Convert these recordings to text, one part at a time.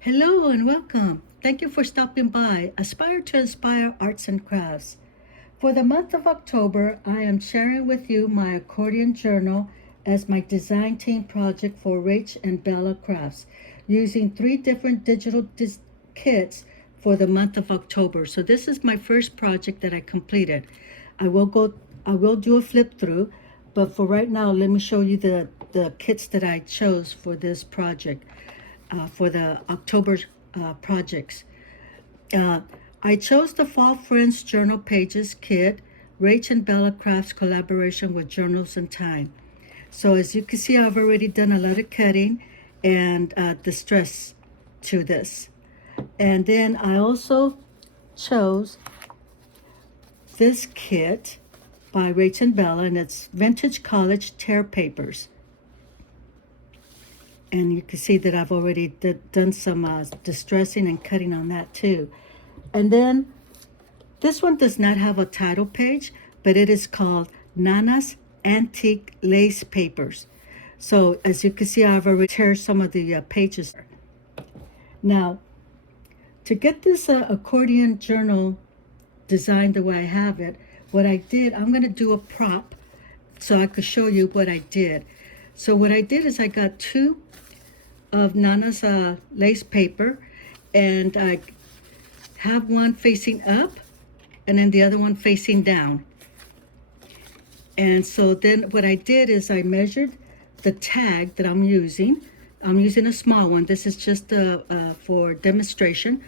Hello and welcome. Thank you for stopping by. Aspire to inspire arts and crafts. For the month of October, I am sharing with you my Accordion Journal as my design team project for Rach and Bella Crafts, using three different digital kits for the month of October. So this is my first project that I completed. I will do a flip through, but for right now, let me show you the kits that I chose for this project, for the October projects. Uh, I chose the Fall Friends Journal Pages kit, Rach and Bella Crafts collaboration with Journals and Time. So as you can see, I've already done a lot of cutting and distress to this. And then I also chose this kit by Rach and Bella, and it's Vintage Collage Tear Papers. And you can see that I've already done some distressing and cutting on that too. And then this one does not have a title page, but it is called Nanna's Antique Lace Papers. So as you can see, I've already teared some of the pages. Now, to get this accordion journal designed the way I have it, what I did, I'm going to do a prop so I could show you what I did. So what I did is I got two of Nanna's lace paper, and I have one facing up and then the other one facing down. And so then what I did is I measured the tag that I'm using. I'm using a small one. This is just for demonstration.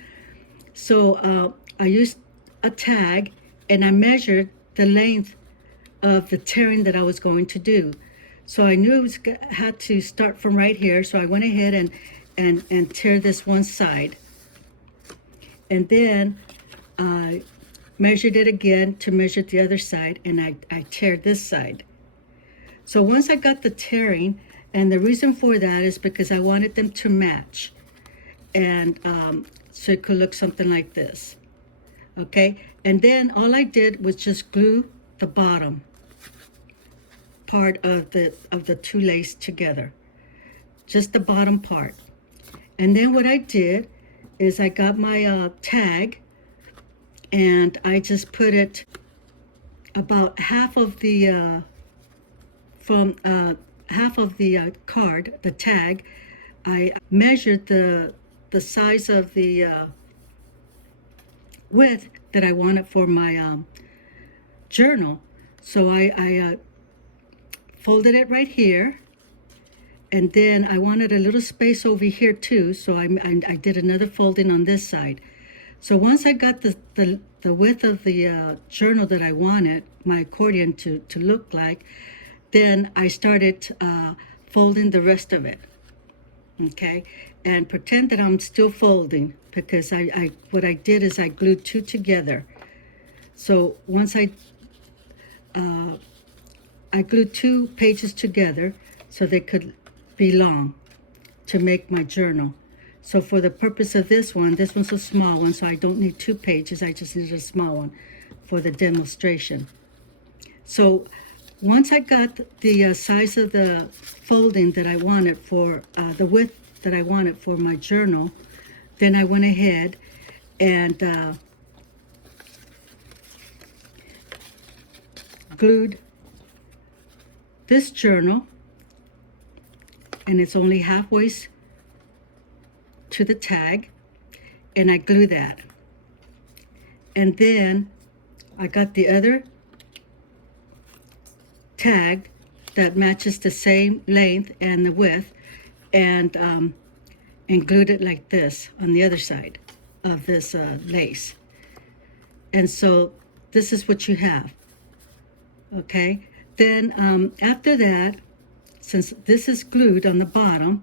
So I used a tag and I measured the length of the tearing that I was going to do. So I knew had to start from right here. So I went ahead and tear this one side. And then I measured it again to measure the other side, and I teared this side. So once I got the tearing, and the reason for that is because I wanted them to match. And so it could look something like this. Okay, and then all I did was just glue the bottom part of the two lace together, just the bottom part. And then what I did is I got my tag, and I just put it about half of the card, the tag. I measured the size of the width that I wanted for my journal. So I folded it right here, and then I wanted a little space over here too, so I did another folding on this side. So once I got the width of the journal that I wanted my accordion to look like, then I started folding the rest of it. Okay, and pretend that I'm still folding, because what I did is I glued two together. So once I glued two pages together so they could be long to make my journal. So for the purpose of this one's a small one, so I don't need two pages. I just need a small one for the demonstration. So once I got the size of the folding that I wanted for the width that I wanted for my journal, then I went ahead and glued this journal, and it's only halfway to the tag, and I glue that. And then I got the other tag that matches the same length and the width, and glued it like this on the other side of this lace. And so this is what you have. Okay, then after that, since this is glued on the bottom,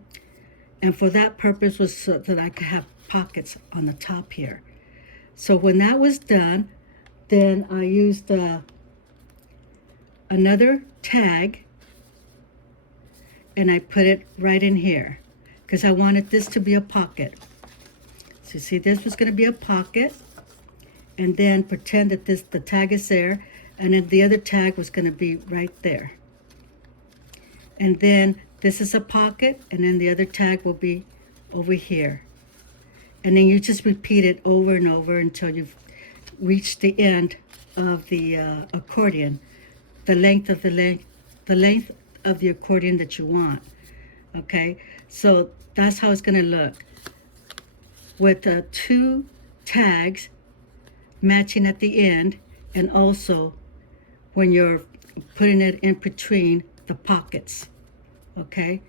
and for that purpose was so that I could have pockets on the top here. So when that was done, then I used another tag, and I put it right in here because I wanted this to be a pocket. So see, this was going to be a pocket, and then pretend that the tag is there, and then the other tag was going to be right there. And then this is a pocket, and then the other tag will be over here. and then you just repeat it over and over until you've reached the end of the accordion, the length of the accordion that you want. Okay, so that's how it's going to look with two tags matching at the end, and also when you're putting it in between the pockets. Okay,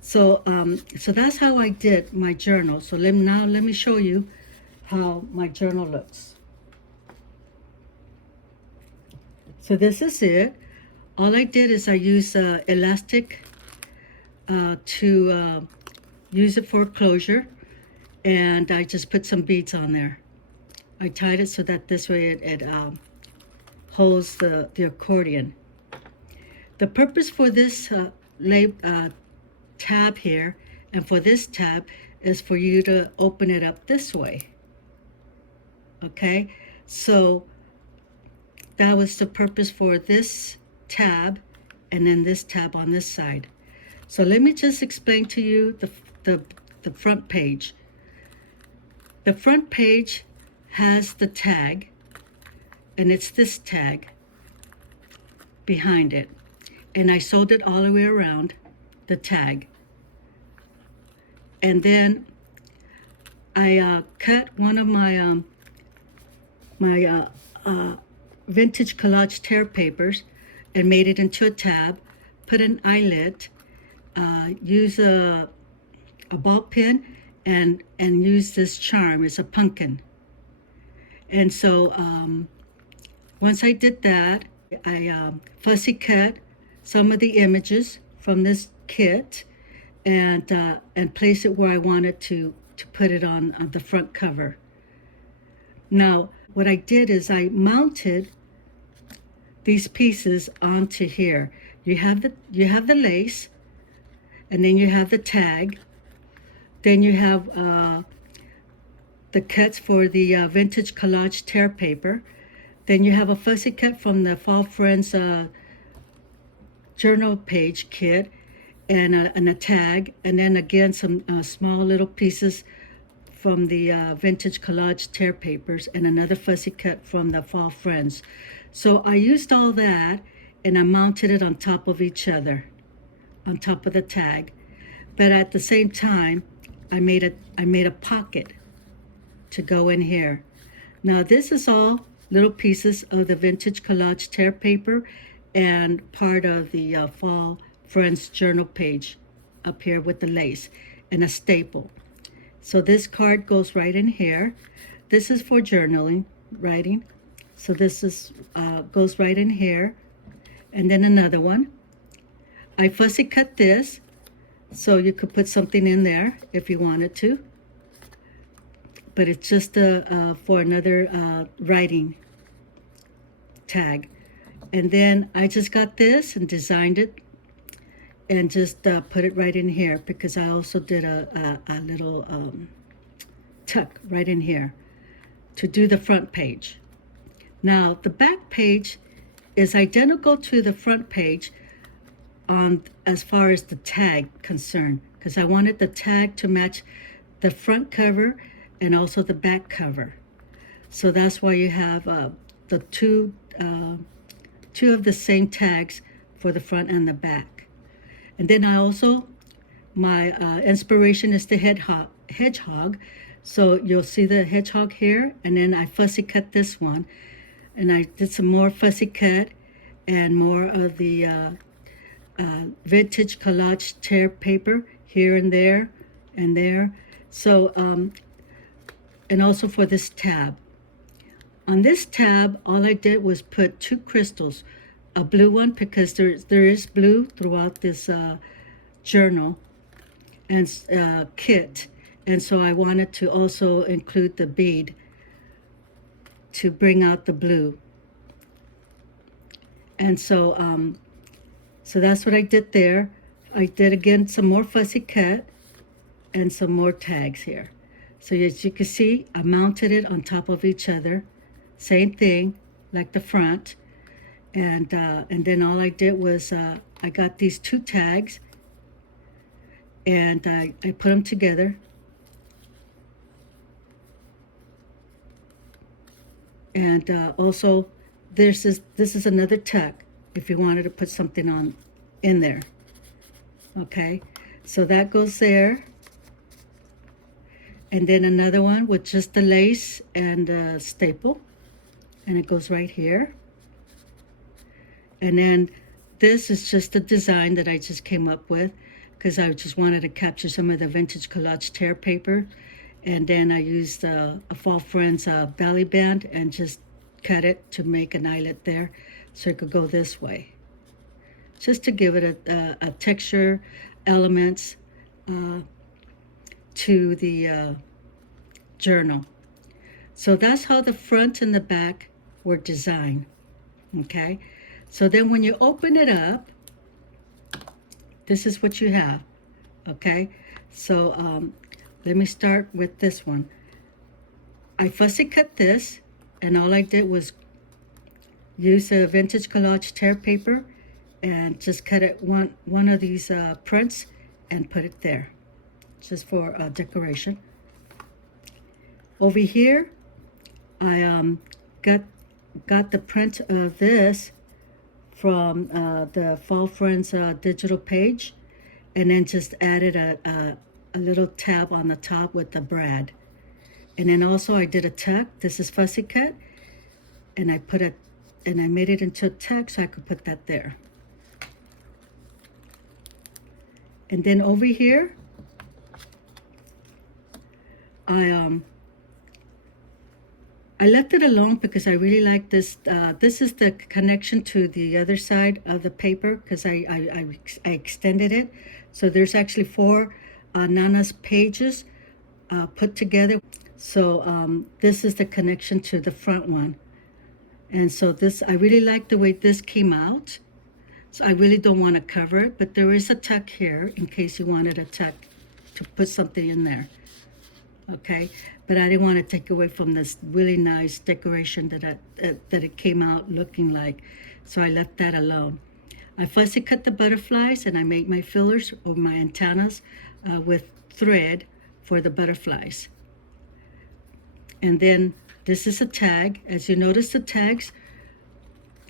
so so that's how I did my journal. So let me show you how my journal looks. So this is it. All I did is I used elastic to use it for closure, and I just put some beads on there. I tied it so that this way it holds the accordion. The purpose for this tab here and for this tab is for you to open it up this way. Okay, so that was the purpose for this tab, and then this tab on this side. So let me just explain to you the front page. The front page has the tag, and it's this tag behind it, and I sewed it all the way around the tag. And then I cut one of my vintage collage tear papers and made it into a tab, put an eyelet, use a ball pin, and use this charm. It's a pumpkin. And so once I did that, I fussy cut some of the images from this kit and place it where I wanted to put it on the front cover. Now, what I did is I mounted these pieces onto here. You have the lace, and then you have the tag. Then you have the cuts for the vintage collage tear paper. Then you have a fussy cut from the Fall Friends journal page kit, and a tag, and then again some small little pieces from the vintage collage tear papers, and another fussy cut from the Fall Friends. So I used all that, and I mounted it on top of each other, on top of the tag. But at the same time, I made a pocket to go in here. Now this is all little pieces of the vintage collage tear paper and part of the Fall Friends journal page up here with the lace and a staple. So this card goes right in here. This is for journaling, writing. So this is goes right in here. And then another one. I fussy cut this so you could put something in there if you wanted to. But it's just for another writing tag. And then I just got this and designed it and just put it right in here, because I also did a little tuck right in here to do the front page. Now the back page is identical to the front page on as far as the tag concerned, because I wanted the tag to match the front cover and also the back cover. So that's why you have the two of the same tags for the front and the back. And then I also, my inspiration is the hedgehog. So you'll see the hedgehog here, and then I fussy cut this one, and I did some more fussy cut and more of the vintage collage tear paper here and there and there. So and also for this tab. On this tab, all I did was put two crystals, a blue one because there is blue throughout this journal and kit, and so I wanted to also include the bead to bring out the blue. And so so that's what I did there. I did again some more fussy cut and some more tags here. So as you can see, I mounted it on top of each other, same thing like the front. And then all I did was I got these two tags, and I put them together And also, this is another tuck if you wanted to put something on in there. Okay, so that goes there. And then another one with just the lace and staple, and it goes right here. And then this is just a design that I just came up with because I just wanted to capture some of the vintage collage tear paper. And then I used a Fall Friends belly band and just cut it to make an eyelet there so it could go this way. Just to give it a texture, elements to the journal. So that's how the front and the back were designed. Okay, so then when you open it up, this is what you have. Okay, so let me start with this one. I fussy cut this, and all I did was use a vintage collage tear paper and just cut it one of these prints and put it there, just for decoration. Over here, I got the print of this from the Fall Friends digital page, and then just added a little tab on the top with the brad. And then also I did a tuck. This is fussy cut, and I made it into a tuck so I could put that there. And then over here, I left it alone because I really like this. This is the connection to the other side of the paper because I extended it. So there's actually 4 Nanna's pages put together. So this is the connection to the front one. And so this, I really like the way this came out. So I really don't want to cover it, but there is a tuck here in case you wanted a tuck to put something in there. Okay, but I didn't want to take away from this really nice decoration that it came out looking like, so I left that alone. I fussy cut the butterflies, and I made my fillers or my antennas with thread for the butterflies. And then this is a tag. As you notice the tags,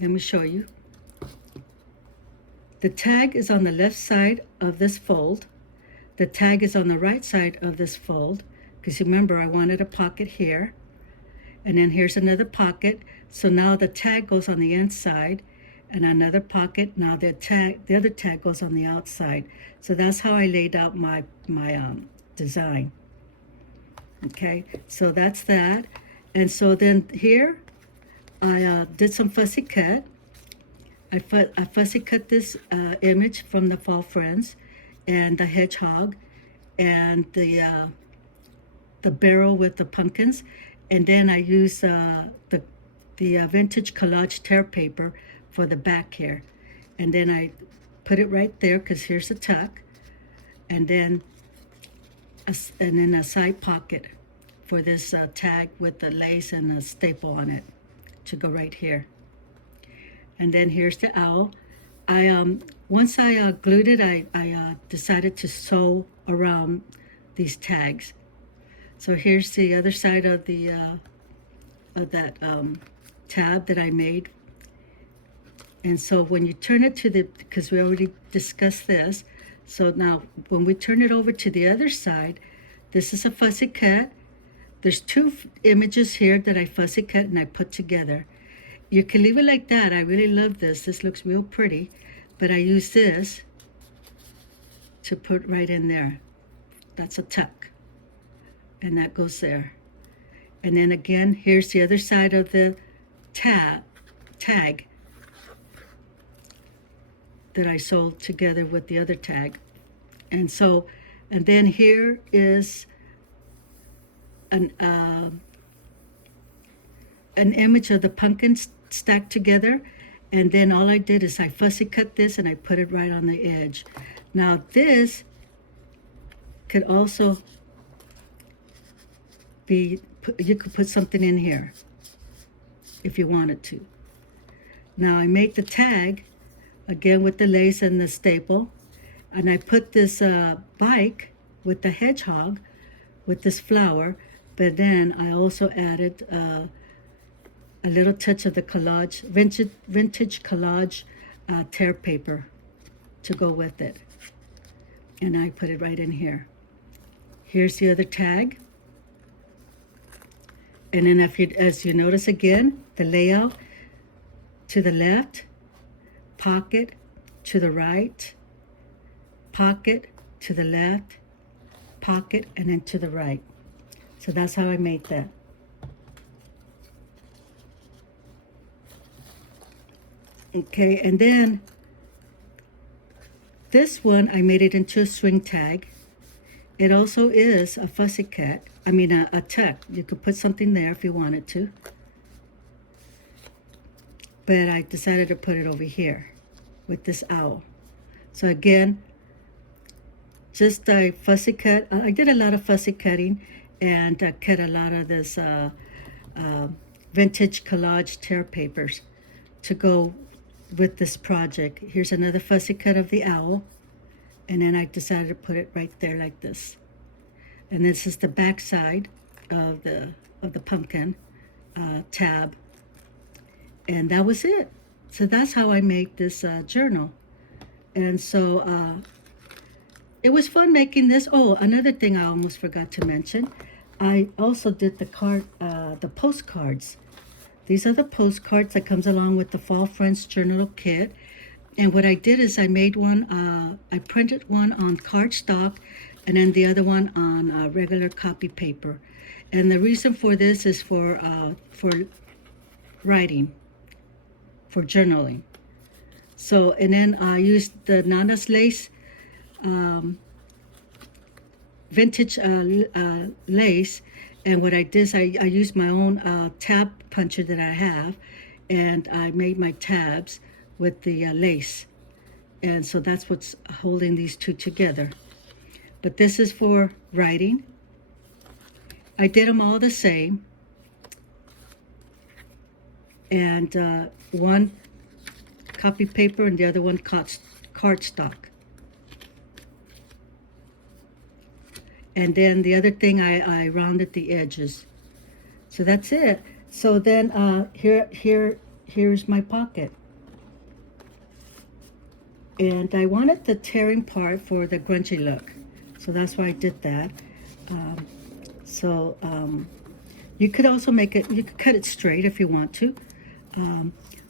let me show you. The tag is on the left side of this fold. The tag is on the right side of this fold. Because remember, I wanted a pocket here. And then here's another pocket. So now the tag goes on the inside, and another pocket. Now the other tag goes on the outside. So that's how I laid out my design. Okay, so that's that. And so then here, I did some fussy cut. I fussy cut this image from the Fall Friends, and the hedgehog, and the barrel with the pumpkins, and then I use the vintage collage tear paper for the back here, and then I put it right there because here's a tuck, and then a side pocket for this tag with the lace and the staple on it to go right here. And then here's the owl. Once I glued it, I decided to sew around these tags. So here's the other side of that tab that I made. And so when you turn it to because we already discussed this, so now when we turn it over to the other side, this is a fussy cut. There's 2 images here that I fussy cut and I put together. You can leave it like that. I really love this. This looks real pretty. But I use this to put right in there. That's a tuck. And that goes there. And then again, here's the other side of the tag that I sewed together with the other tag. And then here is an image of the pumpkins stacked together. And then all I did is I fussy cut this and I put it right on the edge. Now this could also be, you could put something in here if you wanted to. Now I made the tag again with the lace and the staple, and I put this bike with the hedgehog with this flower, but then I also added a little touch of the collage, vintage collage tear paper to go with it. And I put it right in here. Here's the other tag. And then as you notice again, the layout to the left, pocket to the right, pocket to the left, pocket, and then to the right. So that's how I made that. Okay, and then this one, I made it into a swing tag. It also is a fussy cat. A tuck. You could put something there if you wanted to. But I decided to put it over here with this owl. So again, just a fussy cut. I did a lot of fussy cutting and cut a lot of this vintage collage tear papers to go with this project. Here's another fussy cut of the owl. And then I decided to put it right there like this. And this is the back side of the pumpkin tab. And that was it. So that's how I made this journal. And so it was fun making this. Oh, another thing I almost forgot to mention. I also did the postcards. These are the postcards that comes along with the Fall Friends Journal kit. And what I did is I made one, I printed one on cardstock and then the other one on regular copy paper. And the reason for this is for writing, for journaling. So, and then I used the Nanna's lace, vintage lace. And what I did is I used my own tab puncher that I have, and I made my tabs with the lace. And so that's what's holding these two together. But this is for writing. I did them all the same. And one copy paper and the other one cardstock. And then the other thing, I rounded the edges. So that's it. So then here's my pocket. And I wanted the tearing part for the grungy look. So that's why I did that. You could also make it, you could cut it straight if you want to.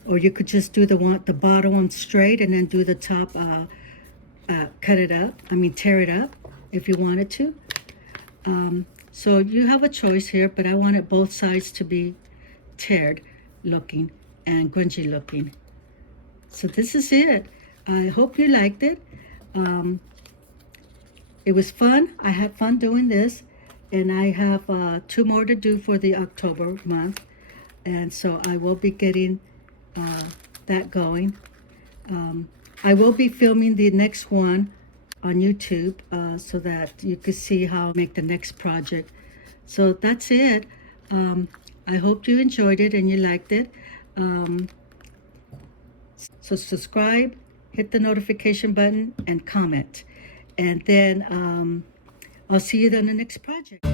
Or you could just do the bottom one straight and then do the top, cut it up. Tear it up if you wanted to. So you have a choice here, but I wanted both sides to be teared looking and grungy looking. So this is it. I hope you liked it. It was fun. I had fun doing this, and I have 2 more to do for the October month, and so I will be getting that going. I will be filming the next one on YouTube so that you could see how I make the next project. So that's it. I hope you enjoyed it and you liked it. So subscribe, hit the notification button, and comment. And then I'll see you on the next project.